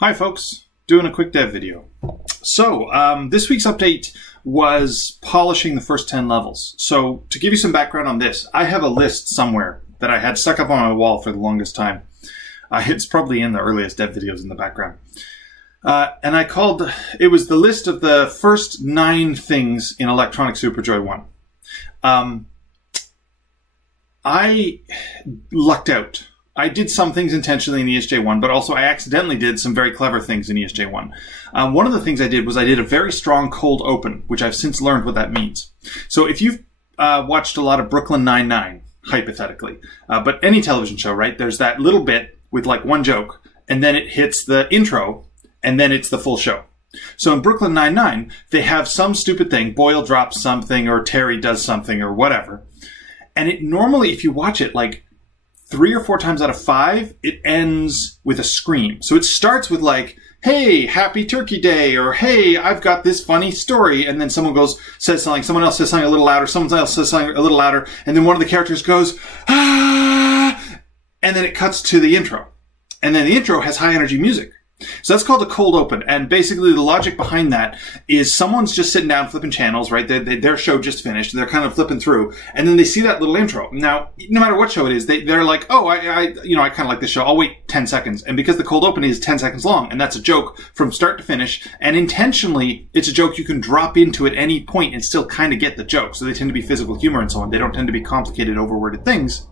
Hi folks, doing a quick dev video. So this week's update was polishing the first 10 levels. So to give you some background on this, I have a list somewhere that I had stuck up on my wall for the longest time. It's probably in the earliest dev videos in the background. And I called, it was the list of the first 9 things in Electronic Superjoy 1. I lucked out. I did some things intentionally in ESJ1, but also I accidentally did some very clever things in ESJ1. One of the things I did was I did a very strong cold open, which I've since learned what that means. So if you've watched a lot of Brooklyn Nine-Nine, hypothetically, but any television show, right, there's that little bit with like one joke, and then it hits the intro, and then it's the full show. So in Brooklyn Nine-Nine, they have some stupid thing, Boyle drops something, or Terry does something, or whatever. And it normally, if you watch it, like, 3 or 4 times out of 5, it ends with a scream. So it starts with like, hey, happy Turkey Day, or hey, I've got this funny story, and then someone says something, someone else says something a little louder, someone else says something a little louder, and then one of the characters goes, ah, and then it cuts to the intro. And then the intro has high energy music. So that's called a cold open, and basically the logic behind that is someone's just sitting down flipping channels, right? Their show just finished, and they're kind of flipping through, and then they see that little intro. Now, no matter what show it is, they're like, oh, I kind of like this show. I'll wait 10 seconds. And because the cold open is 10 seconds long, and that's a joke from start to finish, and intentionally, it's a joke you can drop into at any point and still kind of get the joke. So they tend to be physical humor and so on. They don't tend to be complicated, overworded things.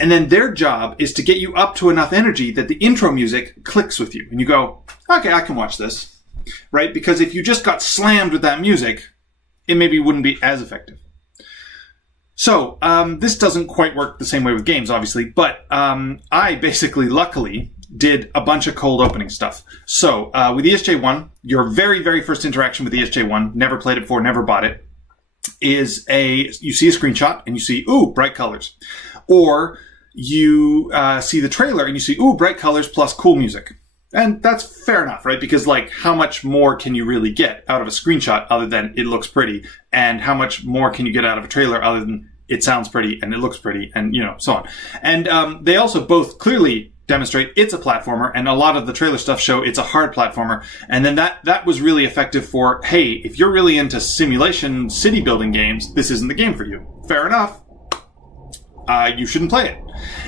And then their job is to get you up to enough energy that the intro music clicks with you. And you go, okay, I can watch this. Right? Because if you just got slammed with that music, it maybe wouldn't be as effective. So, this doesn't quite work the same way with games, obviously. But I basically, luckily, did a bunch of cold opening stuff. So, with ESJ1, your very, very first interaction with ESJ1, never played it before, never bought it, is you see a screenshot and you see, ooh, bright colors. Or you see the trailer and you see, ooh, bright colors plus cool music. And that's fair enough, right? Because, like, how much more can you really get out of a screenshot other than it looks pretty? And how much more can you get out of a trailer other than it sounds pretty and it looks pretty and, so on. And they also both clearly demonstrate it's a platformer, and a lot of the trailer stuff show it's a hard platformer. And then that was really effective for, hey, if you're really into simulation city building games, this isn't the game for you. Fair enough. You shouldn't play it.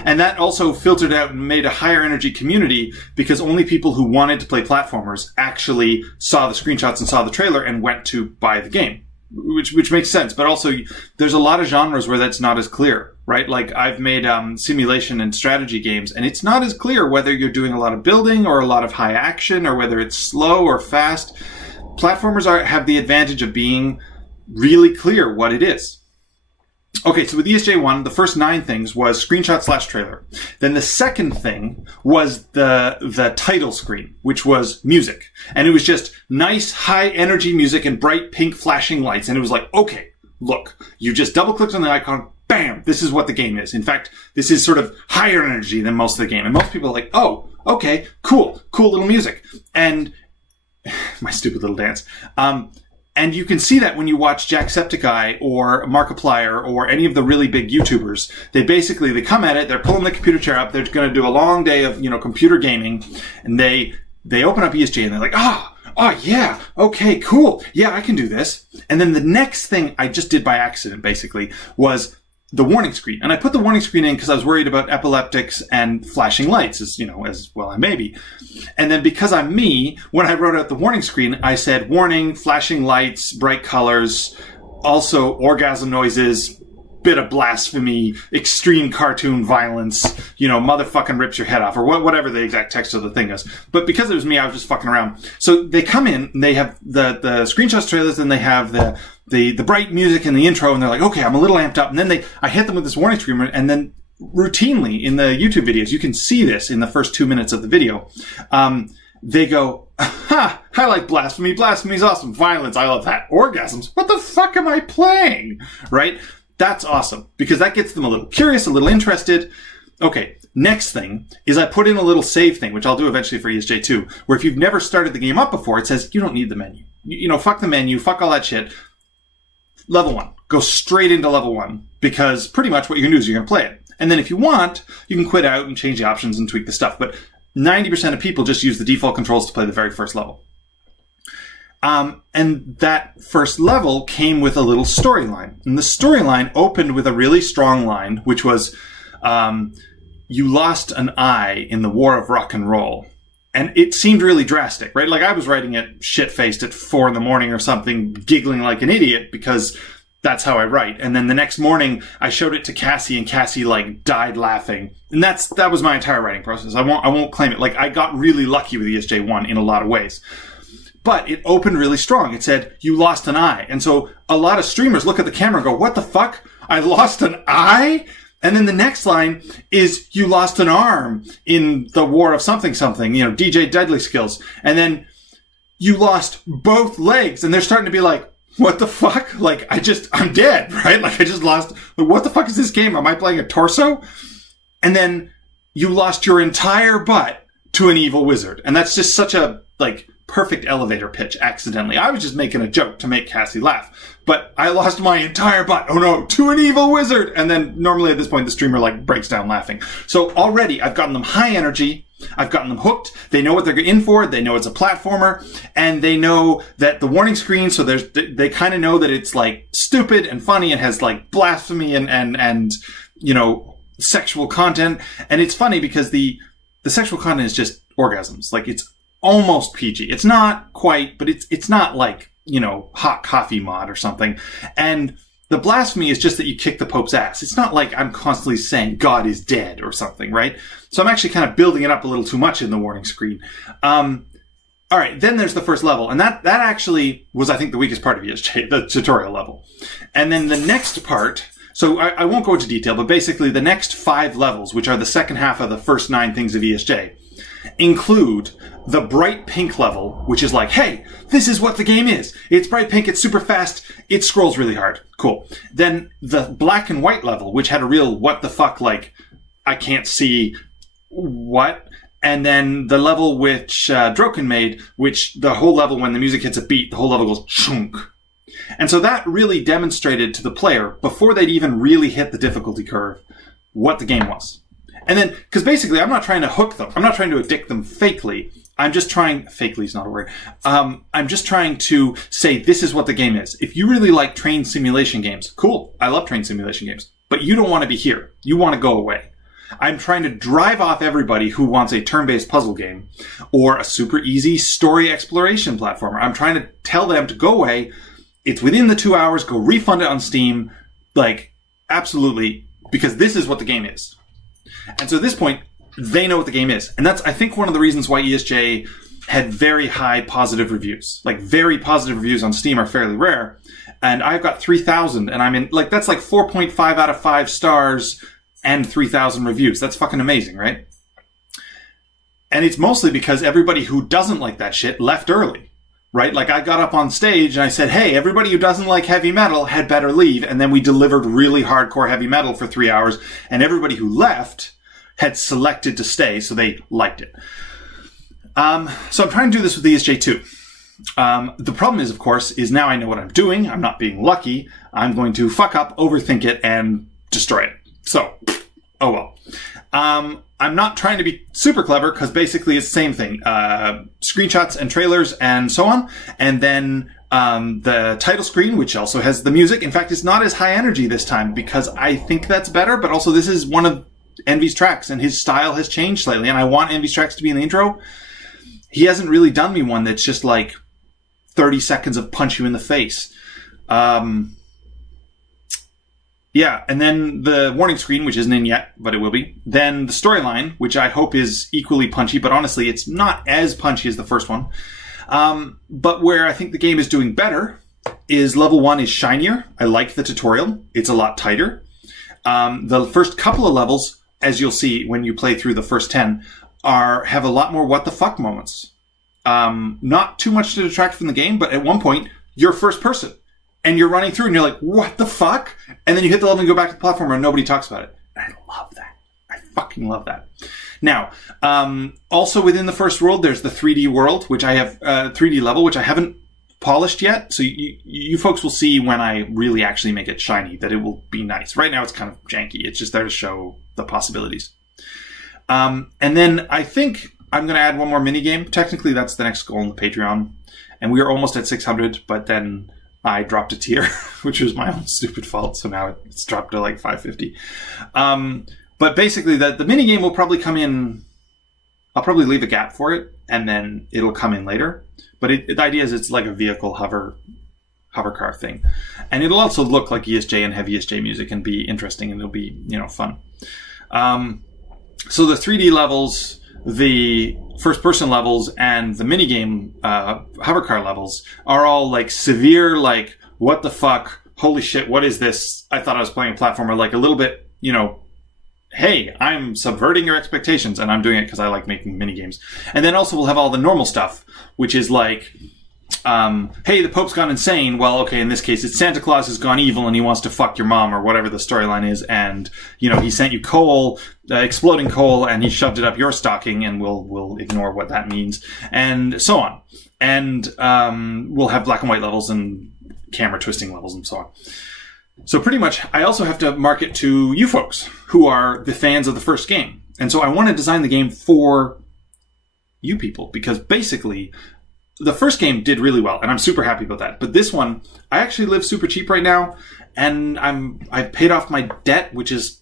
And that also filtered out and made a higher energy community because only people who wanted to play platformers actually saw the screenshots and saw the trailer and went to buy the game, which makes sense. But also, there's a lot of genres where that's not as clear, right? Like, I've made simulation and strategy games, and it's not as clear whether you're doing a lot of building or a lot of high action or whether it's slow or fast. Platformers have the advantage of being really clear what it is. Okay, so with ESJ1, the first 9 things was screenshot/trailer. Then the second thing was the title screen, which was music. And it was just nice, high energy music and bright pink flashing lights. And it was like, okay, look, you just double clicked on the icon, bam, this is what the game is. In fact, this is sort of higher energy than most of the game. And most people are like, oh, okay, cool little music. And my stupid little dance. And you can see that when you watch Jacksepticeye or Markiplier or any of the really big YouTubers. They come at it, they're pulling the computer chair up, they're going to do a long day of, computer gaming, and they open up ESJ and they're like, oh yeah, okay, cool, yeah, I can do this. And then the next thing I just did by accident, basically, was the warning screen. And I put the warning screen in because I was worried about epileptics and flashing lights, as well I may be. And then because I'm me, when I wrote out the warning screen, I said, warning, flashing lights, bright colors, also orgasm noises, bit of blasphemy, extreme cartoon violence, motherfucking rips your head off, or whatever the exact text of the thing is. But because it was me, I was just fucking around. So they come in, and they have the screenshots, trailers, and they have the bright music and the intro, and they're like, okay, I'm a little amped up. And then I hit them with this warning screen, and then routinely in the YouTube videos, you can see this in the first 2 minutes of the video. They go, ha, I like blasphemy. Blasphemy's awesome. Violence, I love that. Orgasms, what the fuck am I playing? Right? That's awesome, because that gets them a little curious, a little interested. Okay, next thing is I put in a little save thing, which I'll do eventually for ESJ2, where if you've never started the game up before, it says, you don't need the menu. Fuck the menu, fuck all that shit. Level 1. Go straight into level 1, because pretty much what you're going to do is you're going to play it. And then if you want, you can quit out and change the options and tweak the stuff. But 90% of people just use the default controls to play the very first level. And that first level came with a little storyline. And the storyline opened with a really strong line, which was, you lost an eye in the war of rock and roll. And it seemed really drastic, right? Like I was writing it shit-faced at 4 a.m. or something, giggling like an idiot because that's how I write. And then the next morning I showed it to Cassie and Cassie like died laughing. And that was my entire writing process. I won't claim it. Like I got really lucky with ESJ1 in a lot of ways. But it opened really strong. It said, you lost an eye. And so a lot of streamers look at the camera and go, what the fuck? I lost an eye? And then the next line is, you lost an arm in the war of something, DJ Deadly Skills. And then you lost both legs. And they're starting to be like, what the fuck? Like, I'm dead, right? Like, I just lost, what the fuck is this game? Am I playing a torso? And then you lost your entire butt to an evil wizard. And that's just such a, perfect elevator pitch accidentally. I was just making a joke to make Cassie laugh. But I lost my entire butt, oh no, to an evil wizard! And then normally at this point the streamer breaks down laughing. So already I've gotten them high energy, I've gotten them hooked, they know what they're in for, they know it's a platformer, and they know that the warning screen, so they kind of know that it's stupid and funny and has blasphemy and sexual content. And it's funny because the sexual content is just orgasms. It's almost PG. It's not quite, but it's not hot coffee mod or something. And the blasphemy is just that you kick the Pope's ass. It's not like I'm constantly saying God is dead or something, right? So I'm actually kind of building it up a little too much in the warning screen. All right, then there's the first level. And that actually was, I think, the weakest part of ESJ, the tutorial level. And then the next part, so I won't go into detail, but basically the next 5 levels, which are the second half of the first 9 things of ESJ, include the bright pink level, which is hey, this is what the game is. It's bright pink, it's super fast, it scrolls really hard. Cool. Then the black and white level, which had a real what the fuck, I can't see what. And then the level which Droken made, which the whole level, when the music hits a beat, the whole level goes chunk. And so that really demonstrated to the player, before they'd even really hit the difficulty curve, what the game was. And then, because basically I'm not trying to hook them. I'm not trying to addict them fakely. I'm just trying, fakely is not a word. I'm just trying to say this is what the game is. If you really like train simulation games, cool. I love train simulation games. But you don't want to be here. You want to go away. I'm trying to drive off everybody who wants a turn-based puzzle game or a super easy story exploration platformer. I'm trying to tell them to go away. It's within the 2 hours. Go refund it on Steam. Absolutely. Because this is what the game is. And so at this point, they know what the game is. And that's, I think, one of the reasons why ESJ had very high positive reviews. Very positive reviews on Steam are fairly rare. And I've got 3,000, and I'm in, that's 4.5 out of 5 stars and 3,000 reviews. That's fucking amazing, right? And it's mostly because everybody who doesn't like that shit left early, right? I got up on stage and I said, hey, everybody who doesn't like heavy metal had better leave. And then we delivered really hardcore heavy metal for 3 hours. And everybody who left had selected to stay, so they liked it. So I'm trying to do this with ESJ2. The problem is, of course, is now I know what I'm doing. I'm not being lucky. I'm going to fuck up, overthink it, and destroy it. So, oh well. I'm not trying to be super clever, because basically it's the same thing. Screenshots and trailers and so on. And then the title screen, which also has the music. In fact, it's not as high energy this time, because I think that's better, but also this is one of Envy's tracks, and his style has changed slightly, and I want Envy's tracks to be in the intro. He hasn't really done me one that's just 30 seconds of punch you in the face. Yeah, and then the warning screen, which isn't in yet, but it will be. Then the storyline, which I hope is equally punchy, but honestly, it's not as punchy as the first one. But where I think the game is doing better is level 1 is shinier. I like the tutorial. It's a lot tighter. The first couple of levels, as you'll see when you play through the first 10, have a lot more what the fuck moments. Not too much to detract from the game, but at one point, you're first person. And you're running through and you're like, what the fuck? And then you hit the level and go back to the platform and nobody talks about it. And I love that. I fucking love that. Now, also within the first world, there's the 3D world, which I have, 3D level, which I haven't polished yet. So you folks will see when I really actually make it shiny that it will be nice. Right now it's kind of janky. It's just there to show the possibilities. And then I think I'm going to add one more mini game. Technically, that's the next goal on the Patreon. And we are almost at 600, but then I dropped a tier, which was my own stupid fault. So now it's dropped to like 550. But basically, the mini game will probably come in. I'll probably leave a gap for it, and then it'll come in later. But the idea is it's like a vehicle hover car thing. And it'll also look like ESJ and heavy ESJ music and be interesting, and it'll be, fun. So the 3D levels, the first-person levels, and the minigame hover car levels are all like severe, like, what the fuck? Holy shit, what is this? I thought I was playing a platformer, like a little bit, hey, I'm subverting your expectations, and I'm doing it because I like making minigames. And then also we'll have all the normal stuff, which is like, hey, the Pope's gone insane. Well, okay, in this case, it's Santa Claus has gone evil and he wants to fuck your mom, or whatever the storyline is. And, he sent you coal, exploding coal, and he shoved it up your stocking, and we'll ignore what that means, and so on. And we'll have black and white levels and camera twisting levels and so on. So pretty much, I also have to market to you folks who are the fans of the first game. And so I want to design the game for you people, because basically the first game did really well, and I'm super happy about that. But this one, I actually live super cheap right now, and I've paid off my debt, which is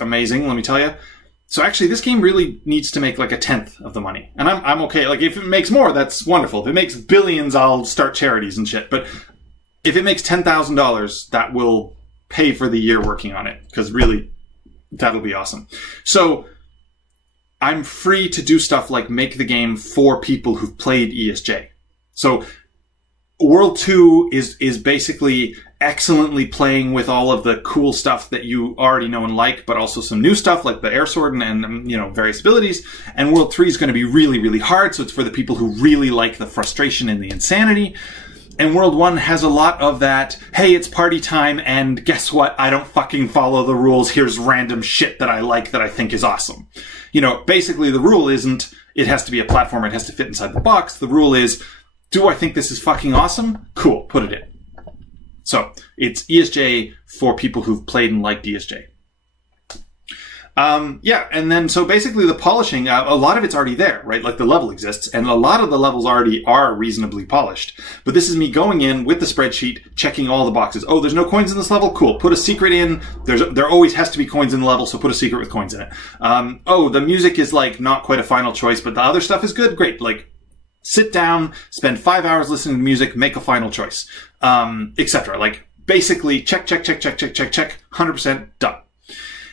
amazing, let me tell you. So actually, this game really needs to make like a 10th of the money. And I'm okay. Like, if it makes more, that's wonderful. If it makes billions, I'll start charities and shit. But if it makes $10,000, that will pay for the year working on it, because really, that'll be awesome. So I'm free to do stuff like make the game for people who've played ESJ. So World 2 is basically excellently playing with all of the cool stuff that you already know and like, but also some new stuff like the air sword and various abilities. And World 3 is going to be really, really hard. So it's for the people who really like the frustration and the insanity. And World 1 has a lot of that, hey, it's party time, and guess what? I don't fucking follow the rules. Here's random shit that I like that I think is awesome. Basically the rule isn't, it has to be a platformer, it has to fit inside the box. The rule is, do I think this is fucking awesome? Cool, put it in. So, it's ESJ for people who've played and liked ESJ. And then so basically the polishing, a lot of it's already there, right? Like the level exists, and a lot of the levels already are reasonably polished. But this is me going in with the spreadsheet, checking all the boxes. Oh, there's no coins in this level? Cool. Put a secret in. There always has to be coins in the level, so put a secret with coins in it. Oh, the music is like not quite a final choice, but the other stuff is good? Great. Like, sit down, spend 5 hours listening to music, make a final choice, etc. Like, basically, check, 100% done.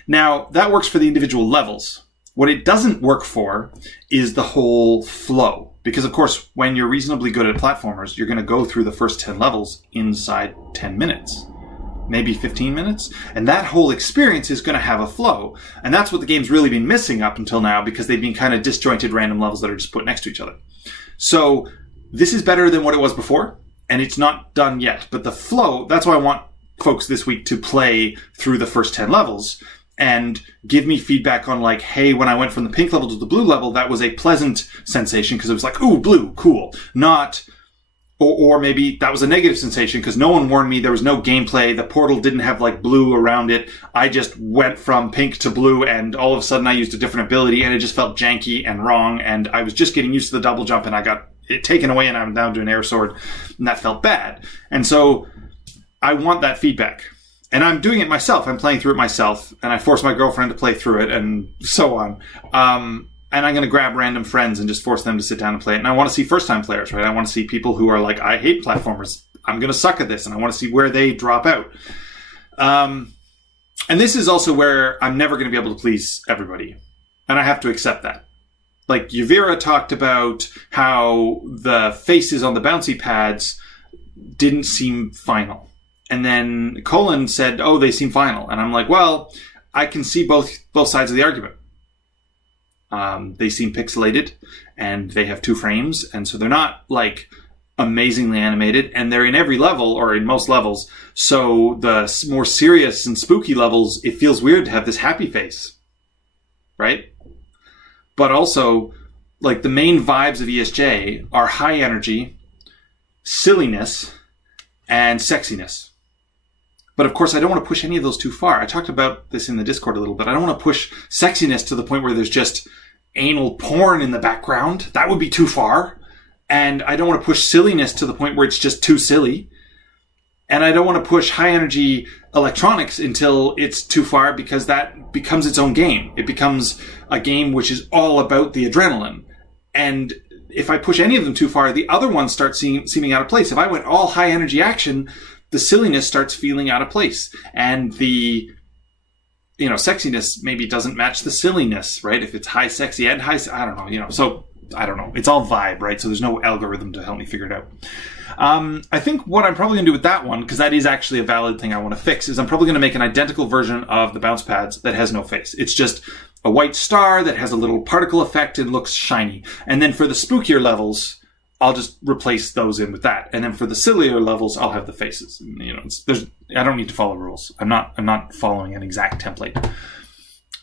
Now, that works for the individual levels. What it doesn't work for is the whole flow. Because, of course, when you're reasonably good at platformers, you're going to go through the first 10 levels inside 10 minutes. Maybe 15 minutes. And that whole experience is going to have a flow. And that's what the game's really been missing up until now, because they've been kind of disjointed random levels that are just put next to each other. So, this is better than what it was before, and it's not done yet. But the flow, that's why I want folks this week to play through the first 10 levels, and give me feedback on like, hey, when I went from the pink level to the blue level, that was a pleasant sensation because it was like, ooh, blue, cool. Not, or maybe that was a negative sensation because no one warned me. There was no gameplay. The portal didn't have like blue around it. I just went from pink to blue, and all of a sudden I used a different ability, and it just felt janky and wrong. And I was just getting used to the double jump, and I got it taken away, and I'm down to an air sword, and that felt bad. And so I want that feedback. And I'm doing it myself. I'm playing through it myself, and I force my girlfriend to play through it, and so on. And I'm going to grab random friends and just force them to sit down and play it. And I want to see first-time players, right? I want to see people who are like, I hate platformers. I'm going to suck at this, and I want to see where they drop out. And this is also where I'm never going to be able to please everybody. And I have to accept that. Like, Yuvira talked about how the faces on the bouncy pads didn't seem final. And then Colin said, oh, they seem final. And I'm like, well, I can see both sides of the argument. They seem pixelated, and they have 2 frames, and so they're not, like, amazingly animated, and they're in every level, or in most levels. So the more serious and spooky levels, it feels weird to have this happy face. Right? But also, like, the main vibes of ESJ are high energy, silliness, and sexiness. But of course, I don't want to push any of those too far. I talked about this in the Discord a little bit. I don't want to push sexiness to the point where there's just anal porn in the background. That would be too far. And I don't want to push silliness to the point where it's just too silly. And I don't want to push high energy electronics until it's too far, because that becomes its own game. It becomes a game which is all about the adrenaline. And if I push any of them too far, the other ones start seeming out of place. If I went all high energy action, the silliness starts feeling out of place. And the, you know, sexiness maybe doesn't match the silliness, right? If it's high sexy and high, I don't know, you know, so I don't know. It's all vibe, right? So there's no algorithm to help me figure it out. I think what I'm probably going to do with that one, because that is actually a valid thing I want to fix, is I'm probably going to make an identical version of the bounce pads that has no face. It's just a white star that has a little particle effect and looks shiny. And then for the spookier levels, I'll just replace those in with that. And then for the sillier levels, I'll have the faces. You know, I don't need to follow rules. I'm not following an exact template.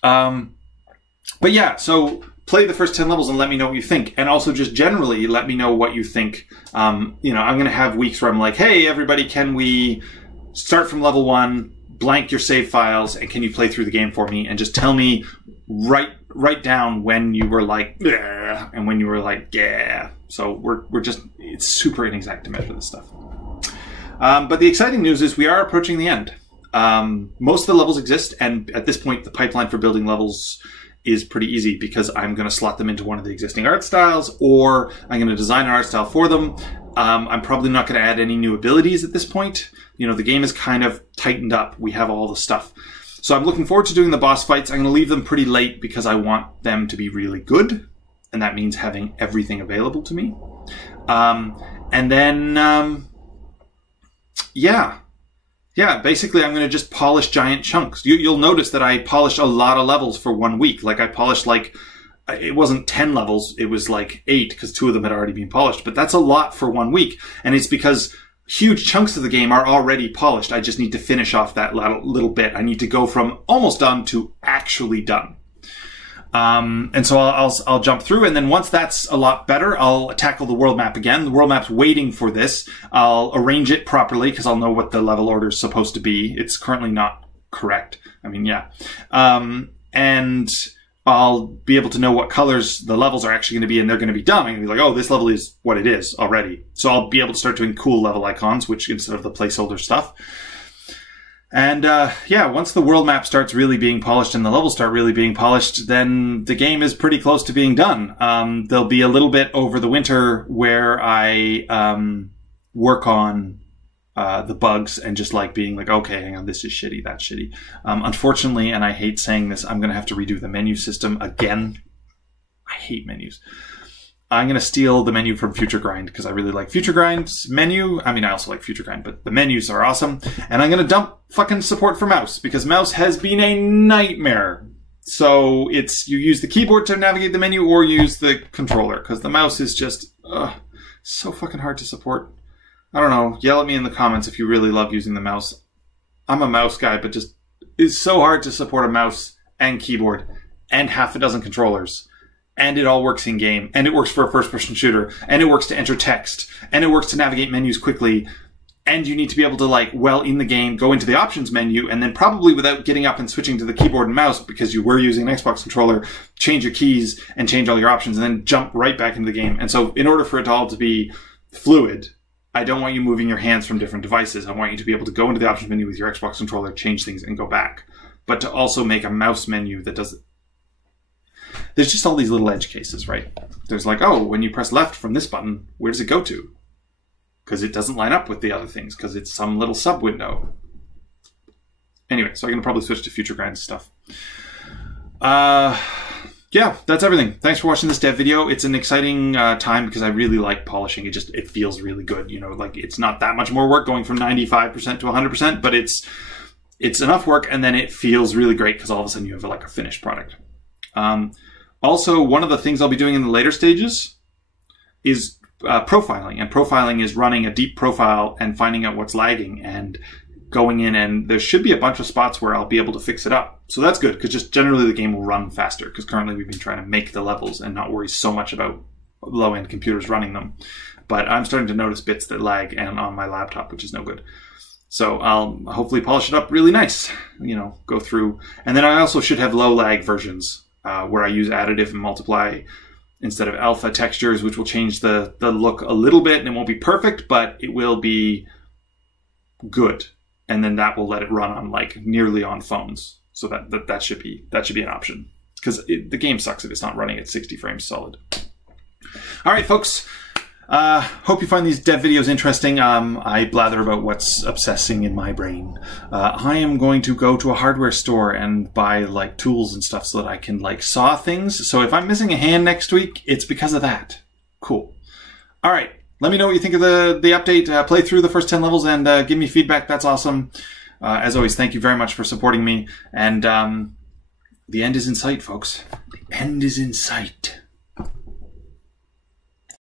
But yeah, so play the first 10 levels and let me know what you think. And also just generally let me know what you think. You know, I'm going to have weeks where I'm like, hey, everybody, can we start from level 1, blank your save files, and can you play through the game for me? And just tell me, write down when you were like, bleh, and when you were like, yeah. So we're just, it's super inexact to measure this stuff. But the exciting news is we are approaching the end. Most of the levels exist, and at this point, the pipeline for building levels is pretty easy, because I'm going to slot them into one of the existing art styles, or I'm going to design an art style for them. I'm probably not going to add any new abilities at this point. You know, the game is kind of tightened up. We have all the stuff. So I'm looking forward to doing the boss fights. I'm going to leave them pretty late because I want them to be really good. And that means having everything available to me. And then, yeah, basically I'm going to just polish giant chunks. You'll notice that I polished a lot of levels for 1 week. Like I polished it wasn't 10 levels, it was like 8, because 2 of them had already been polished. But that's a lot for 1 week. And it's because huge chunks of the game are already polished. I just need to finish off that little bit. I need to go from almost done to actually done. And so I'll jump through, and then once that's a lot better, I'll tackle the world map again. The world map's waiting for this. I'll arrange it properly because I'll know what the level order is supposed to be. It's currently not correct. I mean, yeah. And I'll be able to know what colors the levels are actually going to be, and they're going to be done. I'm going to be like, oh, this level is what it is already. So I'll be able to start doing cool level icons, which instead of the placeholder stuff. And, yeah, once the world map starts really being polished and the levels start really being polished, then the game is pretty close to being done. There'll be a little bit over the winter where I, work on, the bugs and just like being like, okay, hang on, this is shitty, that's shitty. Unfortunately, and I hate saying this, I'm going to have to redo the menu system again. I hate menus. I'm going to steal the menu from Future Grind because I really like Future Grind's menu. I mean, I also like Future Grind, but the menus are awesome. And I'm going to dump fucking support for mouse because mouse has been a nightmare. So it's, you use the keyboard to navigate the menu or use the controller because the mouse is just so fucking hard to support. I don't know. Yell at me in the comments if you really love using the mouse. I'm a mouse guy, but just it's so hard to support a mouse and keyboard and half a dozen controllers. And it all works in game, and it works for a first-person shooter, and it works to enter text, and it works to navigate menus quickly, and you need to be able to, like, well, in the game, go into the options menu, and then probably without getting up and switching to the keyboard and mouse, because you were using an Xbox controller, change your keys and change all your options, and then jump right back into the game. And so in order for it all to be fluid, I don't want you moving your hands from different devices. I want you to be able to go into the options menu with your Xbox controller, change things, and go back. But to also make a mouse menu that does... There's just all these little edge cases, right? There's like, oh, when you press left from this button, where does it go to? Because it doesn't line up with the other things, because it's some little sub-window. Anyway, so I'm going to probably switch to Future Grind stuff. Yeah, that's everything. Thanks for watching this dev video. It's an exciting time because I really like polishing. It feels really good. You know, like it's not that much more work going from 95% to 100%, but it's enough work, and then it feels really great because all of a sudden you have like a finished product. Also, one of the things I'll be doing in the later stages is profiling. And profiling is running a deep profile and finding out what's lagging and going in, and there should be a bunch of spots where I'll be able to fix it up. So that's good, because just generally the game will run faster, because currently we've been trying to make the levels and not worry so much about low-end computers running them. But I'm starting to notice bits that lag and on my laptop, which is no good. So I'll hopefully polish it up really nice, you know, go through. And then I also should have low lag versions where I use additive and multiply instead of alpha textures, which will change the look a little bit, and it won't be perfect, but it will be good. And then that will let it run on like nearly on phones. So that should be an option, because the game sucks if it's not running at 60 frames solid. All right, folks. Hope you find these dev videos interesting. I blather about what's obsessing in my brain. I am going to go to a hardware store and buy like tools and stuff so that I can like saw things. So if I'm missing a hand next week, it's because of that. Cool. All right. Let me know what you think of the update. Play through the first 10 levels and give me feedback. That's awesome. As always, thank you very much for supporting me. And the end is in sight, folks. The end is in sight.